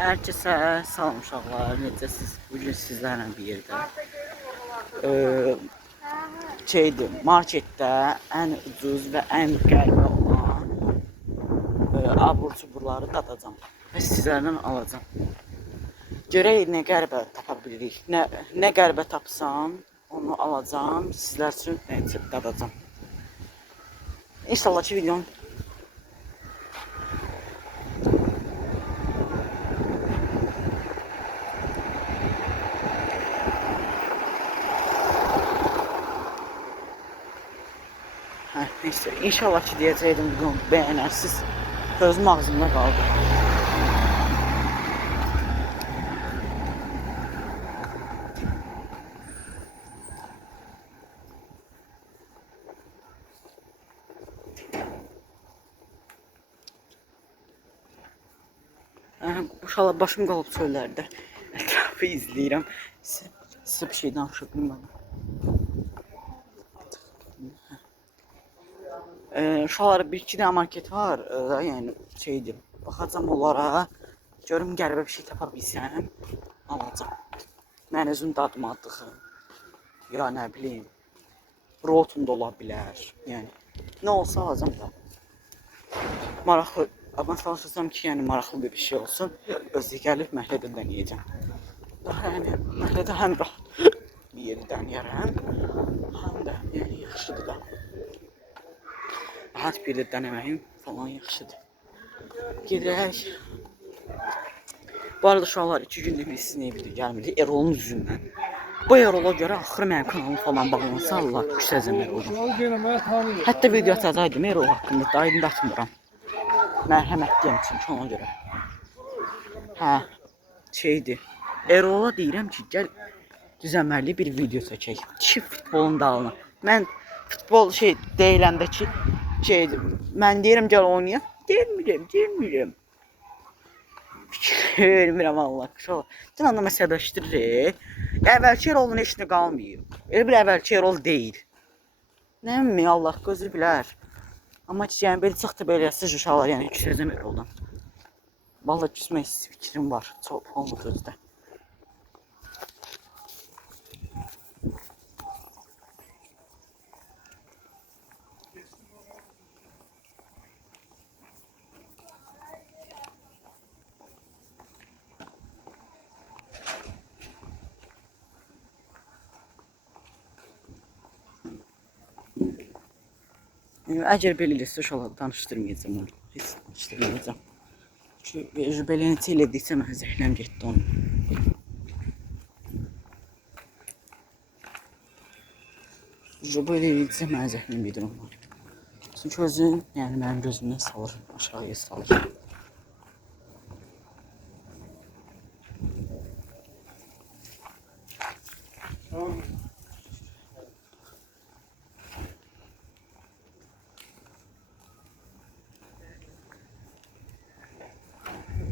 Herkese salam uşaqlar, necəsiz? Bugün sizlərlə bir yerdə marketdə ən ucuz və ən qəribə olan abur cuburları dadacam və sizlərdən alacam. Görək nə qəribə tapa bilirik, nə qəribə tapsam onu alacam, sizlər üçün dadacam. İnşallah ki videom neyse, inşallah ki diyəcəydim videomu bəyənərsiniz. Sözüm ağzımda qaldı. İnşallah başım qalıb çöllərdə. Ətrafı izləyirəm. Sizə bir şey danışa bilməm. Uşaqlar bir-iki dənə market var, yəni şeydir, baxacam onlara, görüm qəribə bir şey tapa bilsəm, alacam. Mən özüm dadmadığım, ya nə bilim, rotun da ola bilər, yəni nə olsa alacam da. Maraqlı, amma çalışırsam ki, yəni maraqlı bir şey olsun, özü gəlib məhlədə dənəyəcəm. Yəni məhlədə həm rahat bir yeri dənəyərəm, həm də yəni yaxşıdır da. Rahat bir də dənəməyim falan yaxşıdır. Gedək. Bu arada uşaqlar 2 gündür bir sinir video gəlmirdi Erol'un üzündən. Bu Erol'a görə axırı mənim kanalım falan bağlansa Allah küsəcəm Erol'dan. Hətta video atacaqdım Erol haqqında, da aydın da atmıram. Mərhəmətliyəm çünki ona görə. Hə, şeydir. Erol'a deyirəm ki, gəl düzəmərli bir video çəkək. Kişi futbolun dalına. Mən futbol deyiləndə ki, mən deyirəm gəl oynayaq. Deyilmirəm. Bilmirəm Allah. Dün anda məsələşdirir. Əvvəlki Erol'un heç nə qalmayıb. Elə bir əvvəlki Erol deyil. Nəmi Allah gözü bilər. Amma ki, yəni belə çox da belə yazsız uşaqlar, yəni küsəcəm Erol'dan. Vallahi küsmək fikrim var. Çox olmur özdə. Əgər belə eləsə uşaqlar danışdırmayacam onu. Heç danışdırmayacam. Çünki belə necə elədiksə mən zəhləm getdi onu. Belə elədiksə mən zəhləm gedir onu. Çünki özün, yəni mənim gözümdən salır, aşağıya salır.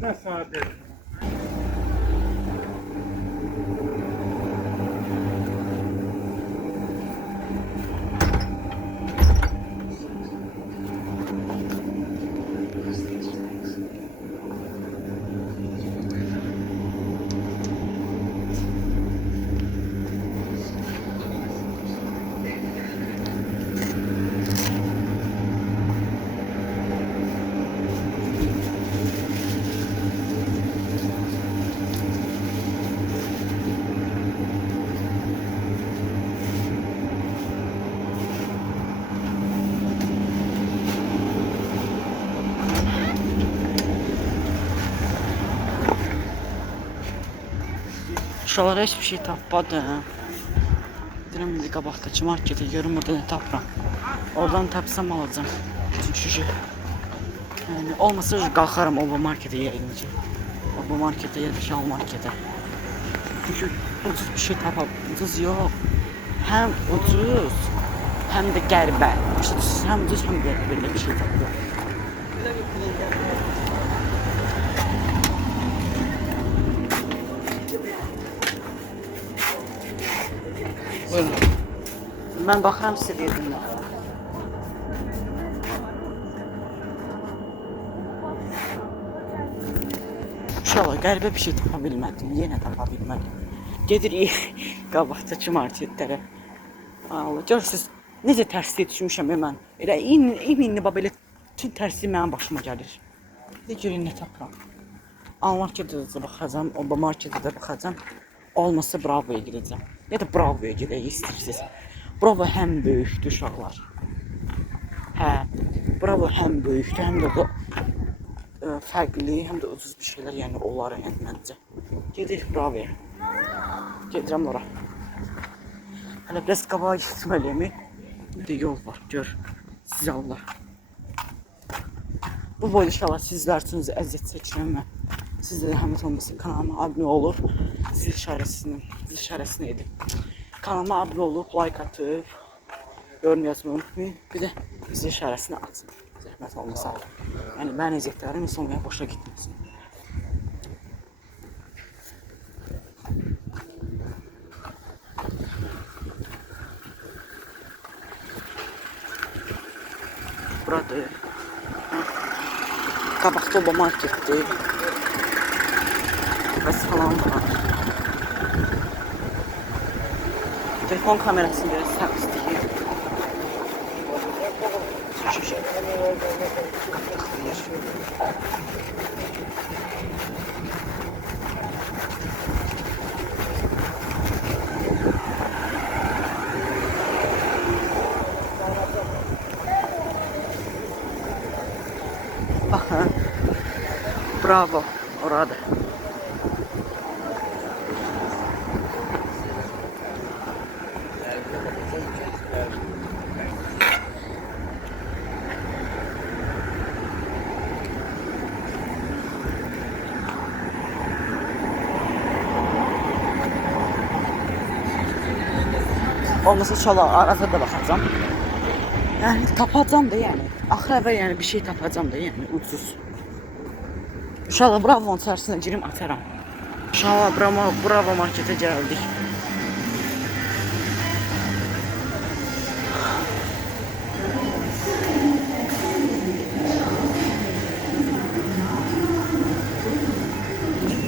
Ne saadet? Uşaqlar heç bir şey tapmadım. Deyirəm indi qabaqdakı marketə görüm orada nə tapıram. Oradan tapsam alacam. Çünki yəni olmasa qalxaram o marketə yeyincə. O marketə ya da şal marketə. Çünki ucuz bir şey ucuz yox. Həm ucuz, həm də qəribə. Həm ucuz, həm də belə bir şey tapıram. Mən baxıram sizə verdim. İnşallah qəribə bir şey tapa bilmədim. Yenə tapa bilmədim. Gedirik qabaqdakı marketlərə. Allah, görürsüz necə tərsliyə düşmüşəm mən. Elə indi belə bütün tərsliy mənim başıma gəlir. Bir də görün nə tapıram. Marketdə də baxacağam, o marketdə də baxacağam. Olmasa Bravo'ya gidəcəm. Ya da Bravo'ya gedək istəyirsiniz. Bravo həm böyükdür uşaqlar. Hə, Bravo həm böyükdür, həm də fərqli, həm də ucuz bir şeylər yəni olar yəni məncə. Gedirik Bravo'ya. Gedirəm ora. Hələ biraz qabağa gitməliyəm. Bir də yol var, gör. Siz Allah. Bu boyda inşallah sizlər üçün əziyyət çəkirəm mən. Siz də zəhmət olmasın kanalıma abunə olub, zil işarəsini edin. Kanalıma abunə olub, like atıb, yorum yazmayı unutmayın. Bir də zil işarəsini açın. Zəhmət olmasa. Yəni mən əziyyətlərim sonraya boşa gitməsin. Burada qabaqda oba marketdir. Bəs falan var. Telefon kamerasını biraz sağ istəyir. Baxın. Bravo. Orada. Olmasa inşallah arada da bakacağım. Yani tapacağım da yani. Axıra yani bir şey tapacağım da yani ucuz. İnşallah Bravo'nun içərisinə girim ataram. İnşallah Bravo markete geldik.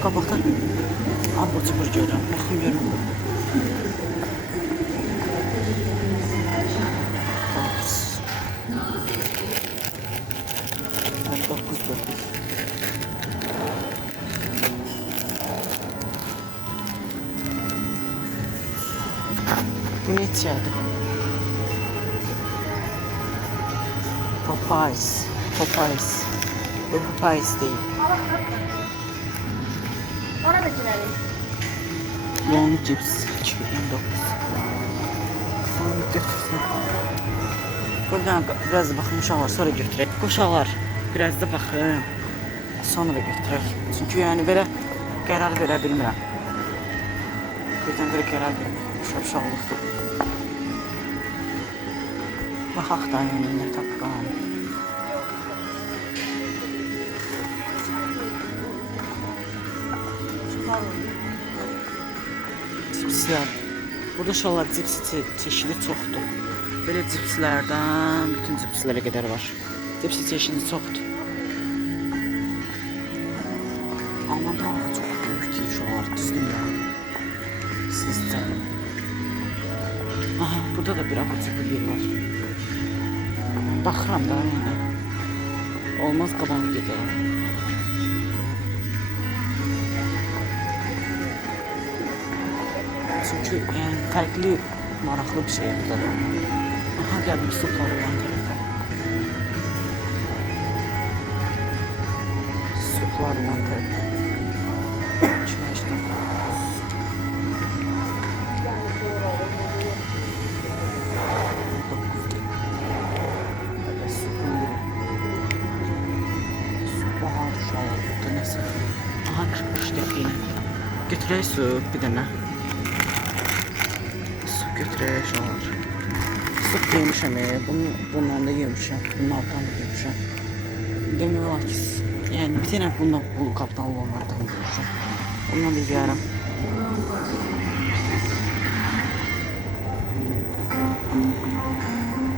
Qabaqda abur cubur görürəm. Baxın görün. Bu neçədir? Popeyes. Bu Popeyes değil. Oradakilerin. Yani cips 2009. Buradan biraz bakın uşaqlar sonra götürək. Uşaqlar biraz da baxın. Sonra götürək. Çünki yəni belə qərar verə bilmirəm. Birdən belə qərar vermirəm. Uşaqlıqdır. Baxaq da yəni nə tapıram. Cipslər. Burada uşaqlar cips çeşidi çoxdur. Belə cipslərdən bütün cipslərə qədər var. Cips çeşidi çoxdur. Amma daha çox böyükdür uşaqlar, düzdür ya. Sizdə. Aha, burada da bir abur cubur yer var. Baxıram da yəni. Olmaz qabağa gedər. Çünki yəni fərqli, maraqlı bir şey burada. Aha, gəldim suplar olan tərəfə. Suplar olan tərəfə. Çıxmışdım. Aha, 45 qəpiyinə. Götürək su bir dənə. Su götürək uşaqlar. Su yemişəm, bundan da yemişəm. Bunun altından da yemişəm. Demək olar ki, yəni bir dənə bundan bu qapdan olanlardan yemişəm. Ondan da yiyərəm.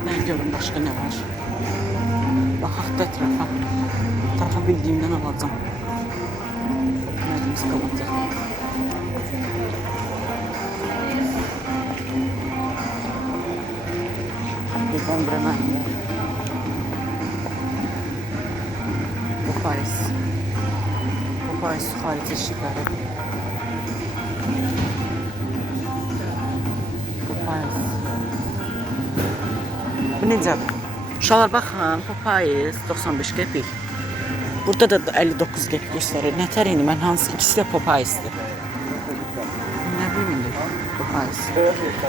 Mən görüm başqa nə var. Baxaq da ətrafa. Tapa bildiyimdən alacağım. Elimiz kapattık. Buradan Bremen. Bu Paris. Bu Paris xarici işçiləri. Bu Paris. Bu necə? Uşaqlar baxın, bu Paris 95 qəpik. Burada da 59 qəpik göstərir. Nətər indi mən hansı ikisi də Paris'dir. Nə bilim indi bu Paris.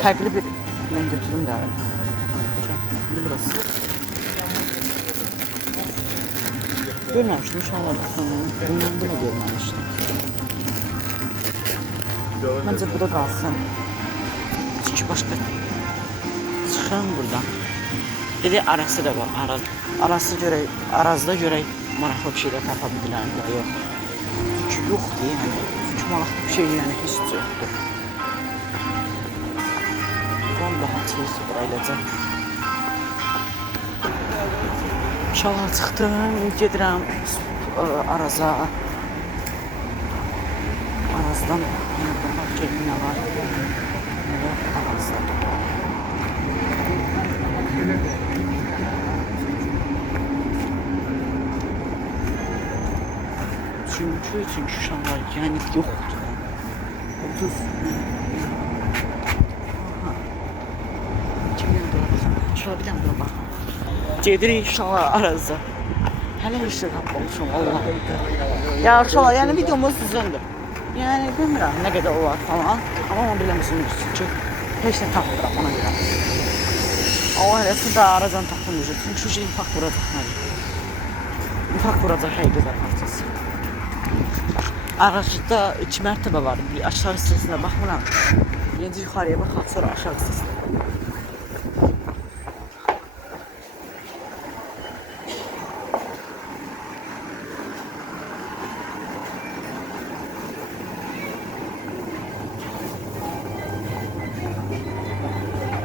Fərqli bir mən götürüm də. Burası. Görməmişdim uşaqlar baxın. Bundan bunu görməmişdim. Məncə bu da qalsın. Çünki başqa çıxın buradan. Dedi arası da var. Arası görək, arazda görək maraqlı bir şeylər tapa bilirəm ya yox. Çünki yoxdur yəni. Çünki maraqlı bir şey yəni heç yoxdur. Vallahi çıxır burayacaq. İnşallah çıxdım, gedirəm Araza. Arazdan bax gəlin nə var. Arazda. Çünkü uşaqlar yəni yoxdur. 30 Şuna bir dənə buna bax. Gedirik uşaqlar Araza. Hələ heç də tapmamışam Allah'ım. Ya uşaqlar yəni videomuz uzundur. Yəni bilmirəm nə qədər olar falan. Amma onu biləmişsiniz çünki heç nə tapmıram ona görə. Ama hələ da Arazdan tapılmayacaq. Çünki şu infak vuracaq mənə. İnfak vuracaq həqiqətən parçası. Araçda 2 mərtəbə var. Bir aşağı hissəsinə baxmıram. Yenə yuxarıya baxaq, sonra aşağı hissəsinə.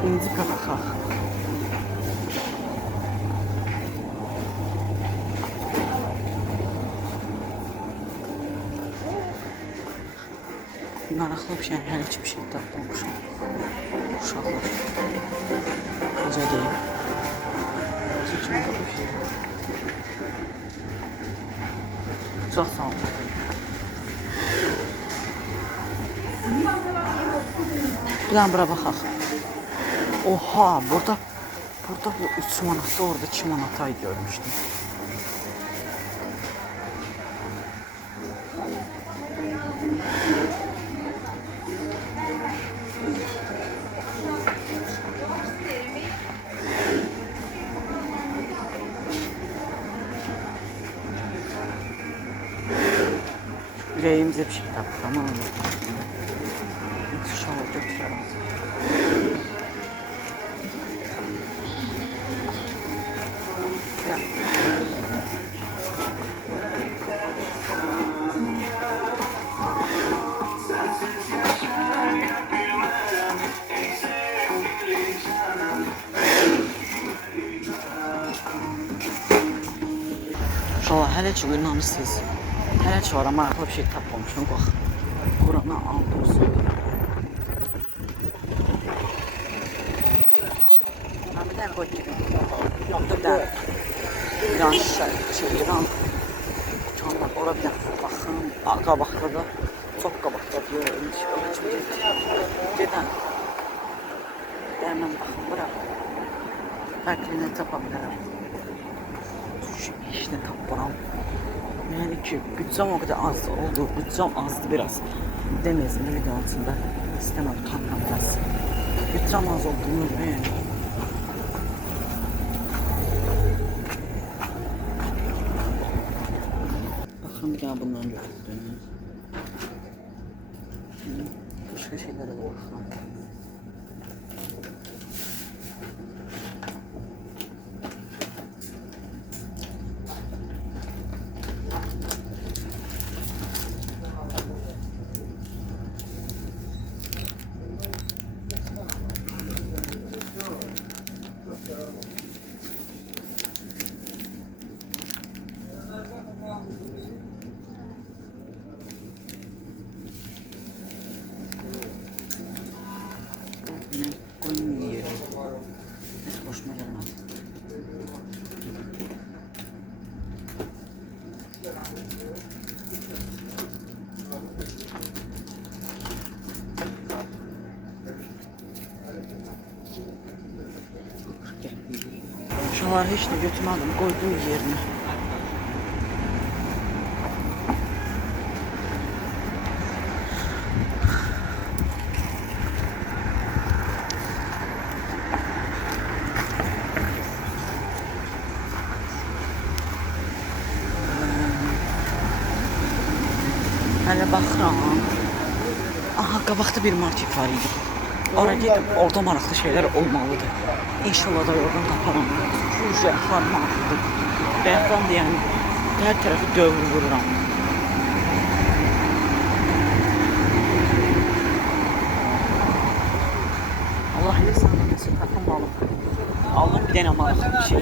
İnci baxaq. Maraqlı bir şey, hər hiçbir şey tapmamışam. Uşaqlar. Necə deyim? Heç maraqlı bir şey. Çox sağ olun. Bir dənə bura baxaq. Oha, burada bu 3 manatda, orada 2 manata görmüşdüm. Yüreğimize bir şey taptık ama inşallah götürürüm. İnşallah hələ ki inanırsınız. Hələ ki var maraqlı bir şey tapmamışım. Bax. Qurana aldığımızı. Ben bir tane koy gibi. Yokta bir tane. İran İran. Uçanlar orada bir tane. Baxın. Qabaqda da. Çox qabaqda diyor. Gedən. Hemen baxın bura. Fərqli nə tapa bilərəm. Heç nə tapmaram. Yani ki bütçem o kadar az oldu. Bütçem azdı biraz. Demezdim video altında. İstemem kanka biraz. Bütçem az olduğunu yani. Bakın bir daha bundan gördüm. Başka şeylere de bakalım. Şunları hiç de götürmedim, koydum yerine. Hələ baxıram. Aha, qabaqda bir market var idi. Oraya gedib, orada maraqlı şeyler olmalıdır. İnşallah da oradan taparam. Furca, maraqlıdır. Bayaqdan da yəni hər tərəfi dövr vururam. Allah insanı nəsə tapamalı. Aldım bir dənə maraqlı bir şey.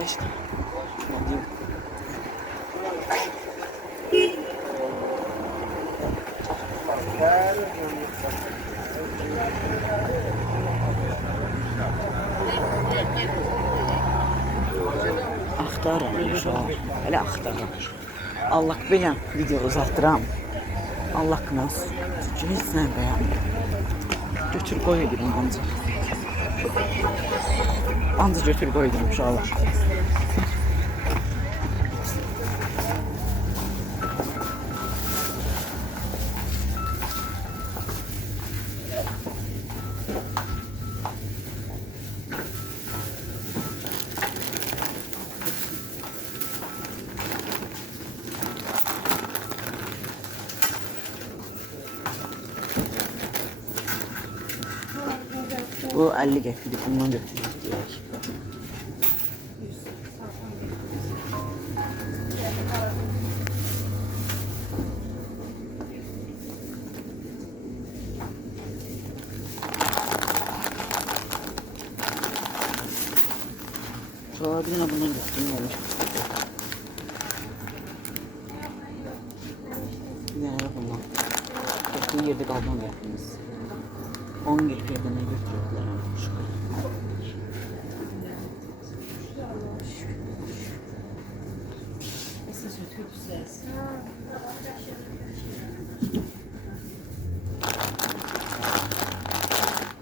Beş. Ne diyeyim? Axtarıram inşallah. Hələ axtarıram. Allah bilən video uzatdıram. Allah qınaz. Çünki heç nə bəyənmirəm. Götür qoy edirəm ancaq. Ancaq götür qoy edirəm inşallah. Bu 50 qəpikdir, bundan götürürük deyək. Sonra bir dənə bundan götürürük. Bir dənə də bundan. Götürün yerdə qaldan gətiriniz. 10 qəpikdən nə götürürlər?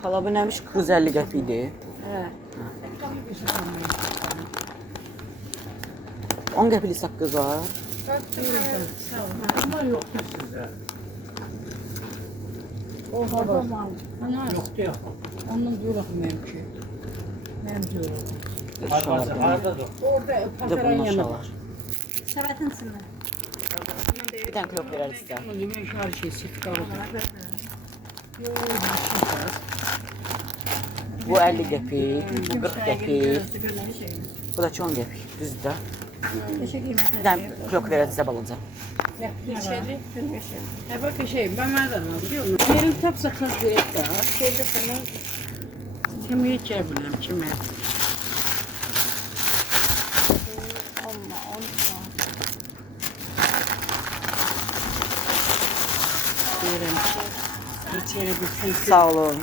Hala bu neymiş? 250 qəpikdir. Evet. 10 qəpiklik saqqız var. Ama yoktu size. O hava. Ana. Yoktu ya. Onun diyorlar mümkün. Ben diyorum. Orada Bir de pazarın bunun yanı aşağı var. var. Sevetin sınır. Bir tane kilo veririz size. Bu yemek her şey süt kaldı. Bu 50 qəpik, bu 40 qəpik, bu da 10 qəpik. Düzdür. Bir tane kilo veririz size balınca. Ha bak şey ben nereden alıyorum? Yerim tapsa kız direkt daha. Şeyde sana kimi içebilirim kimi. Yerim. İçerebilsin. Sağ olun.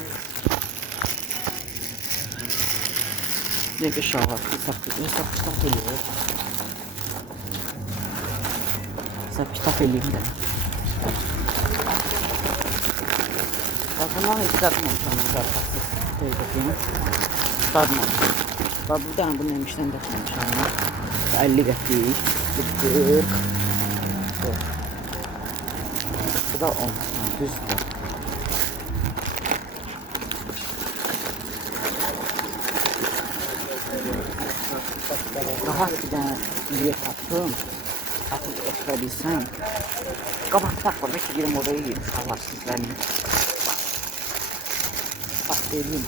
Ne bir şey var. Hesap ediyor. Hesap kitap edeyim de. Bak bunlar hiç takmamışım. Böyle bakayım. Takmamışım. Bak buradan bunun emişten takmamışım. 50 qəpik. 40. Bu da 10. Düzdür. Rahat bir tane yer tapdım. Atıp oturabilsem. Kabak takma. Belki girim oraya yiyeyim. Allah sizlerini. Bak vereyim.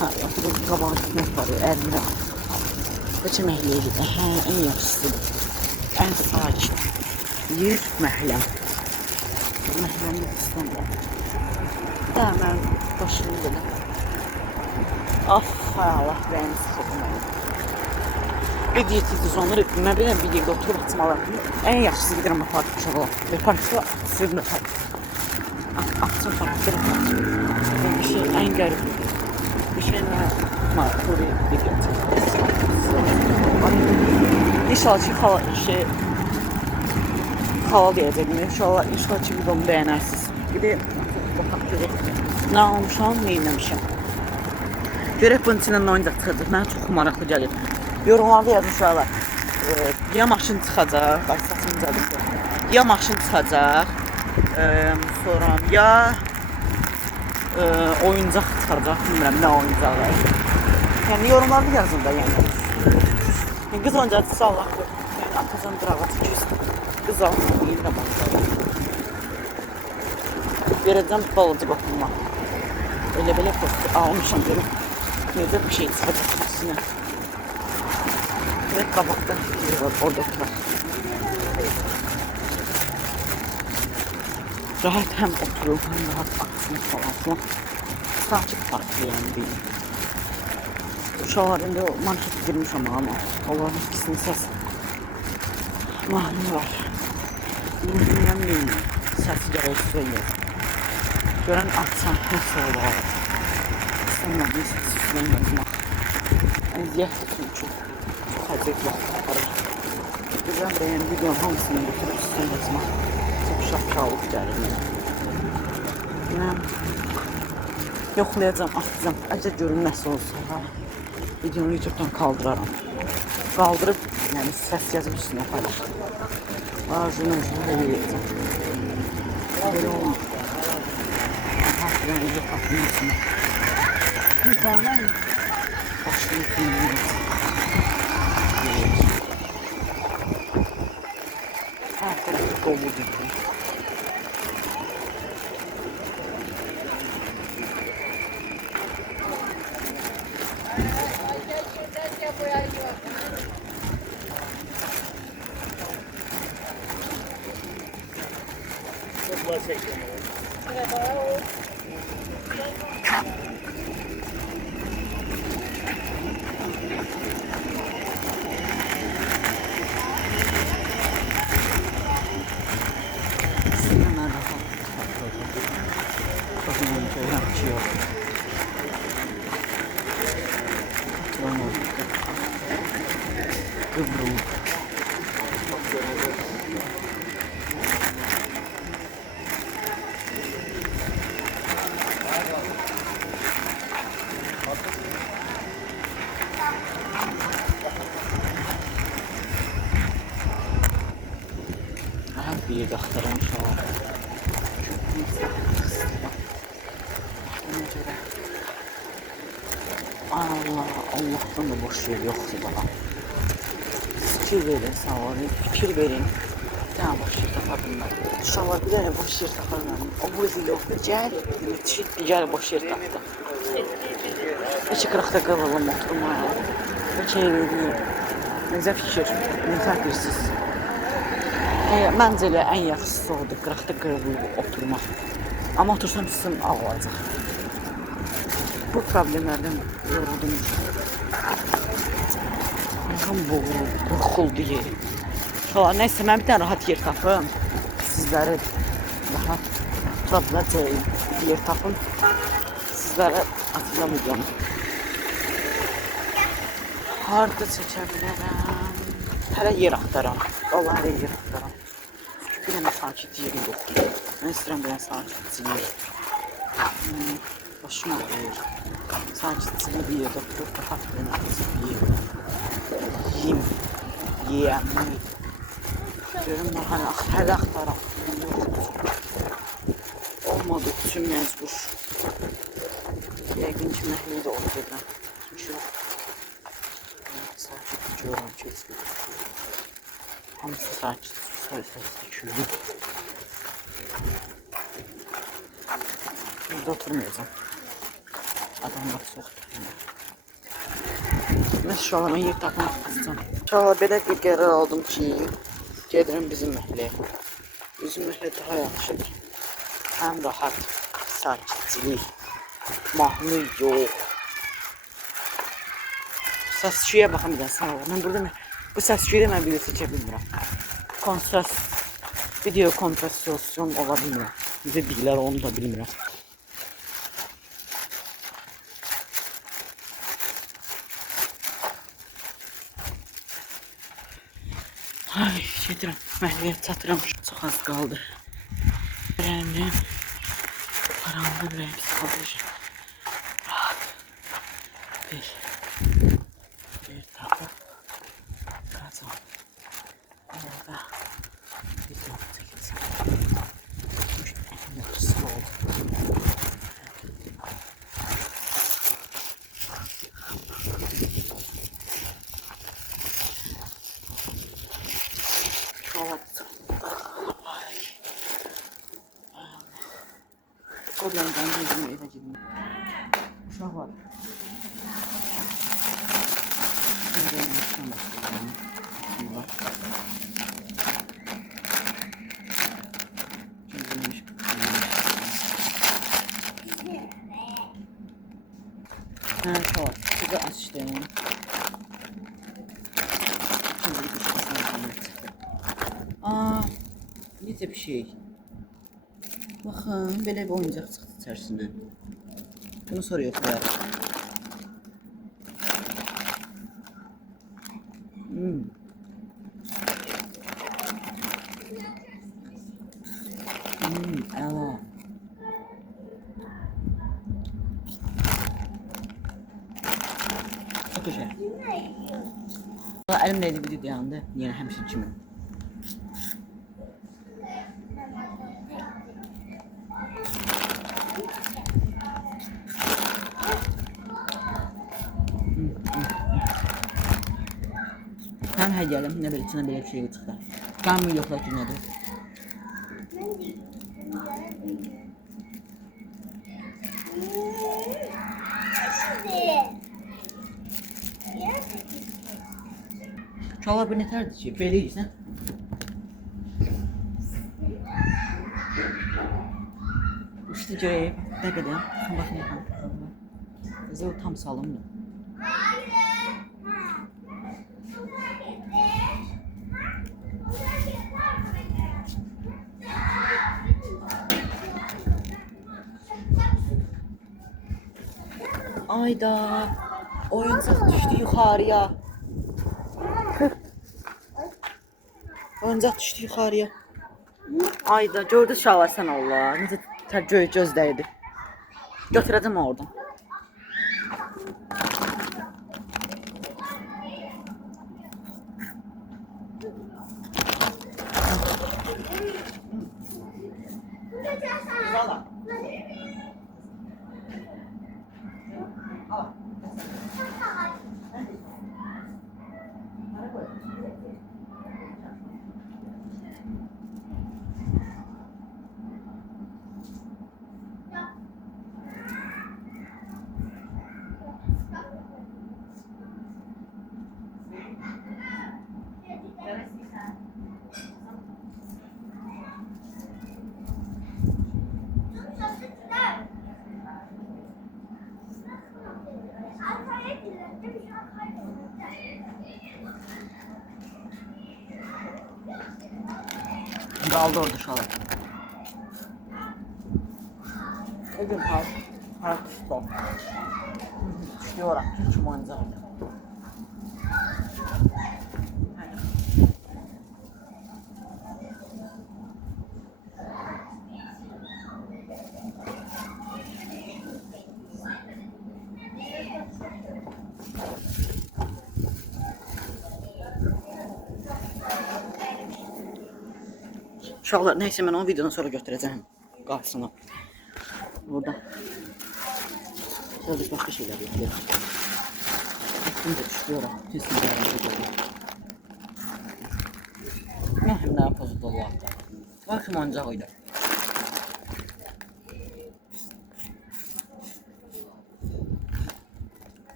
Ha, oturup kabağın üstüne varıyor. Ermira. Kaç emekliydi. En yaxşısı. En sakin. Yer məhləm. Məhləmdə istəmirəm. Dəmən başını belə. Af, hay Allah, bəyəni sıxıldım mənim. Bir diyetiz onları, mən biləm bir yerdə oturub açmalar. En yaxşısı gidirəm aparıb uşaqlar. Ve parçada sırrını aparıb. Açım parçada bir şey en qərib. Bir şey nə? Buraya gidiyor. İnşallah ki halal diyəcəkdim. İnşallah ki videomu bəyənərsiniz. Bir de baxaq görək. Nə almışam, nə etməmişəm. Görək bunun içindən nə oyuncaq çıxacaq. Mənə çox maraqlı gəlir. Yorumlarda yazın uşaqlar. Ya maşın çıxacaq, bax saçım cadıqdır. Ya maşın çıxacaq, sonra ya oyuncaq çıxacaq, bilmirəm nə oyuncağı. Yəni yorumlarda yazın da yəni. Qız oyuncaqçısı Allah qorusun. Yəni atacan dırava çəkirsən. Qız alsın, deyirəm oyuncağı. Verəcəm balaca baxımla. Elə belə postu almışam görüm. Necə bir şey çıxacaq üstünə. Evet, qabaqda biri var, orada oturaq. Rahat həm oturup, həm rahat aksın falan. Sakit farklı yani deyim. Uşaqlar indi markete girmiş ama onların ikisinin səs mahnı var. Bilməm neyim, səsi gərək söyləyir. Görən atsan, nəsə olar. İstəmirəm, bir səsi üstünə yazmaq. Əziyyətdir çünki. Çox əziyyət vaxt aparır. Güzel de yani videonun hamısını götürüp üstüne yazmaq. Çok şapşalıq gəlir mənə. Yəni, yoxlayacam, atacam. Əcə görün nəsə olsun. Videonu YouTube'dan kaldıraram. Kaldırıp, yani səs yazıb üstüne paylaşım. Ağzını eləyəcəm. Belə olmaz. Yani yok atmasın. İnsanlar başını kıyımlayacaq. Her tarafı dolu gibi. Kıvrım. Bir yerde aktarılmış hava. Allah'tan da boş yer yoktu bana. Fikir verin sağ olun, fikir verin. Daha boş yer tapadımlar. İnşallah bir tane boş yer tapadımlar. O bu zil yok. Gel boş yer tapdı. İçi kırıkta kalalım oturma. Bir şey vereyim. Necə fikir, ne fərqirsiz. Məncə elə ən yaxşısı odur, qıraqda qırılıb oturmaq. Amma otursam sizin ağlayacaq. Bu problemlərdən yoruldum. Tam burxuldu yeri. Neyse, mən bir tane rahat yer tapım. Sizləri rahat tutabiləcəyim bir yer tapım. Sizlərə atacağım videonu. Harda çəkə bilərəm. Hələ yer axtaram. Vallahi hələ yer axtaram. Çünki bir dənə sakit yeri yoxdur. Mən istəyirəm bir dənə sakitçilik. Başım ağrıyır. Sakitçilik bir yerdə oturub, rahat bir dənə bir yer. Yiyim. Yiyəm. Görüm, hələ axtaram. Olmadı üçün məcbur. Yəqin ki, məhliyi də orada edirəm. Çünki sakit görürəm keçmir. Hamısı sakit, səs-səs küylü. Burada oturmayacağım. Adamlar çoxdur. Mən şuralara yer tapmaq istəyəcəm. Şuralara belə bir qərar aldım ki, gedirəm bizim məhəlləyə. Bizim məhəllə daha yaxşıdır. Həm rahat, sakitçilik, mahnı yox. Səs-küyə baxın bir də sağ olun. Mən burada bu səs-küyə mən video çəkə bilmirəm. Kontrast, video kontrastasyon ola bilmirəm. Necə deyirlər onu da bilmirəm. Ay, gedirəm. Məhəlləyə çatıram. Çox az qaldı. Rəngim. Qaranlıq rəng psixoloji. Rahat. Bir tapıb. Qaçam. Orada. Video çəkilsin. En yaxşısı oldu. Kodlarından gözümü eve girdim. Uşaq var. Bir de yanlışdan başlayalım. Bir bak. Gözümüş. Ha, tamam. Size açtım. Aa, necə bir şey. Baxın, belə bir oyuncaq çıxdı içərisindən. Bunu sonra yoxlayarıq. Əla. Çox gözəl. Əlimlə elə bir dayandı, yenə həmişə kimi. Hem hədiyələm, nə belə içinə belə bir şey çıxdı. Qanmı yoxla ki, nədir? Uşaqlar bu nətərdir ki, belə yiyirsən? İşte görəyim, nə qədər? Baxın, baxın. Bizə o tam salımdır. Ayda oyuncaq düşdü yuxarıya. Oyuncaq düşdü yuxarıya. Ayda gördü uşaqlar sən Allah. Necə tər gözdəydi. Götürəcəm oradan. Valla. Kaldı orada şalı. Bugün harf stop. Düşüyor artık şu manzara. Uşaqlar, neyse mən onu videodan sonra götürəcəm qarşısına. Burada. Burada başqa şeylər yoxdur. Aklımda düşüyor. Kesin gələcək olur. Mən həmdən pozuldu Allah'ta. Bakım ancaq oydu.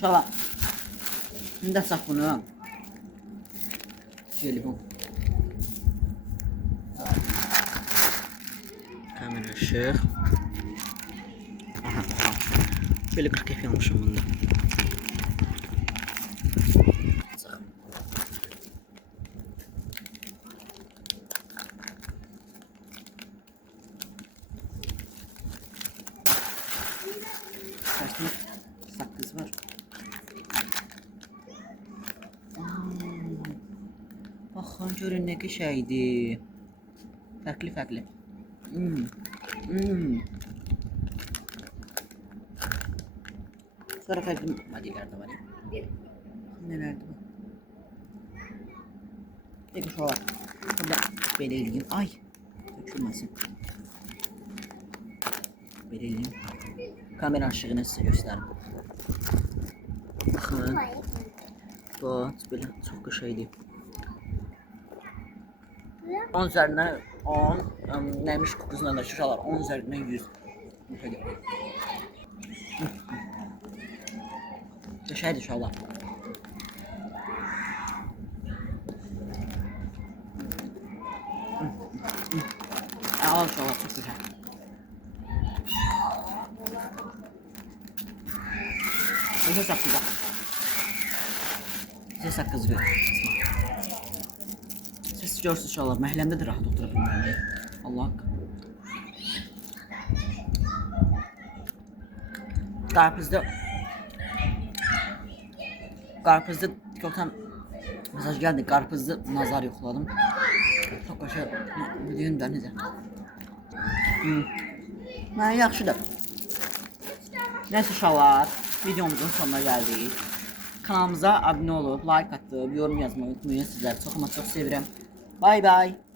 Şala. Şimdi sak bunu. Şöyle bu. Kamera ışık. Aha, tamam. Böyle 40 F yapmışım bunda. Sakız var. Baxın görün nə qəşəngdir. Fərqli. Sonra fərqli modellər də var ya. Nələrdir bu? Peki şu var. Burada belə eləyim. Ay, dökülməsin. Belə eləyim. Kamera ışığını sizə göstərim. Baxın. Bax, belə çox qəşəngdir. 10 üzərindən 10, nəymiş kokusundan da şişalar 10 üzərindən 100. Qəşəngdir şişalar. Al şişalar çox qəşəng. Sizə saqqız var. Sizə saqqız ver. Siz görürsünüz şişalar, məhəlləmdə də rahat otura bilməliyim. Allah haqqı. Qarpızda TikTok'tan mesaj geldi. Qarpızda nazar yoxladım. Çok qəşəng videonu da necə. Mən yaxşıdır. Nəysə uşaqlar, videomuzun sonuna gəldik. Kanalımıza abunə olub, like atıb, yorum yazmayı unutmayın. Sizləri çox ama çox sevirəm. Bye bye.